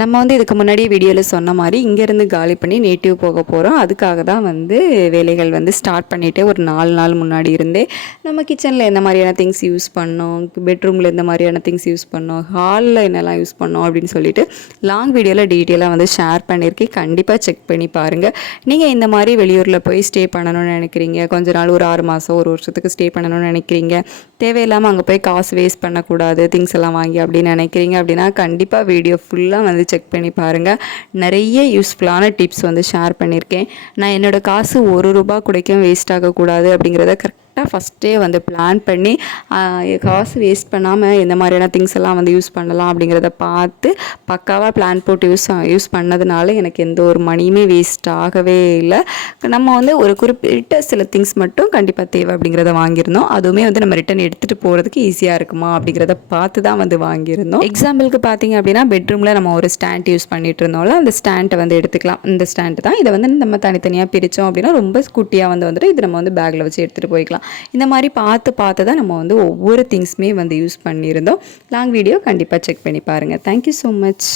நம்ம வந்து இதுக்கு முன்னாடி வீடியோவில் சொன்ன மாதிரி இங்கேருந்து காலி பண்ணி நேட்டிவ் போக போகிறோம். அதுக்காக தான் வந்து வேலைகள் வந்து ஸ்டார்ட் பண்ணிவிட்டு ஒரு 4 நாள் முன்னாடி இருந்தே நம்ம கிச்சனில் எந்த மாதிரியான திங்ஸ் யூஸ் பண்ணோம், பெட்ரூமில் எந்த மாதிரியான திங்ஸ் யூஸ் பண்ணோம், ஹாலில் என்னெல்லாம் யூஸ் பண்ணோம் அப்படின்னு சொல்லிட்டு லாங் வீடியோவில் டீட்டெயிலாக வந்து ஷேர் பண்ணியிருக்கேன். கண்டிப்பாக செக் பண்ணி பாருங்கள். நீங்கள் இந்த மாதிரி வெளியூரில் போய் ஸ்டே பண்ணணும்னு நினைக்கிறீங்க, கொஞ்ச நாள் ஒரு 6 மாதம் ஒரு வருஷத்துக்கு ஸ்டே பண்ணணும்னு நினைக்கிறீங்க, தேவையில்லாமல் அங்கே போய் காசு வேஸ்ட் பண்ணக்கூடாது திங்ஸ் எல்லாம் வாங்கி அப்படின்னு நினைக்கிறீங்க அப்படின்னா கண்டிப்பாக வீடியோ ஃபுல்லாக வந்து செக் பண்ணி பாருங்கள். நிறைய யூஸ்ஃபுல்லான டிப்ஸ் வந்து ஷேர் பண்ணியிருக்கேன். நான் என்னோடய காசு ₹1 கூடக்கும் வேஸ்ட் ஆகக்கூடாது அப்படிங்கிறத கரெக்டாக ஃபஸ்ட்டே வந்து பிளான் பண்ணி காசு வேஸ்ட் பண்ணாமல் எந்த மாதிரியான திங்ஸ் எல்லாம் வந்து யூஸ் பண்ணலாம் அப்படிங்கிறத பார்த்து பக்காவாக பிளான் போட்டு யூஸ் பண்ணதுனால எனக்கு எந்த ஒரு மணியுமே வேஸ்ட் ஆகவே இல்லை. நம்ம வந்து ஒரு குறிப்பிட்ட சில திங்ஸ் மட்டும் கண்டிப்பாக தேவை அப்படிங்கிறத வாங்கியிருந்தோம். அதுவுமே வந்து நம்ம ரிட்டன் எடுத்துகிட்டு போகிறதுக்கு ஈஸியாக இருக்குமா அப்படிங்கிறத பார்த்து தான் வந்து வாங்கியிருந்தோம். எக்ஸாம்பிளுக்கு பார்த்தீங்க அப்படின்னா பெட்ரூமில் நம்ம ஒரு ஸ்டாண்ட் யூஸ் பண்ணிட்டு இருந்தோம்ல, அந்த ஸ்டாண்டை வந்து எடுத்துக்கலாம். இந்த ஸ்டாண்டு தான். இதை வந்து நம்ம தனித்தனியாக பிரித்தோம் அப்படின்னா ரொம்ப குட்டியாக வந்துட்டு இது நம்ம வந்து பேக்கில் வச்சு எடுத்துகிட்டு போய்க்கலாம். இந்த மாதிரி பார்த்து தான் நம்ம வந்து ஒவ்வொரு திங்ஸுமே வந்து யூஸ் பண்ணியிருந்தோம். லாங் வீடியோ கண்டிப்பாக செக் பண்ணி பாருங்கள். Thank you so much.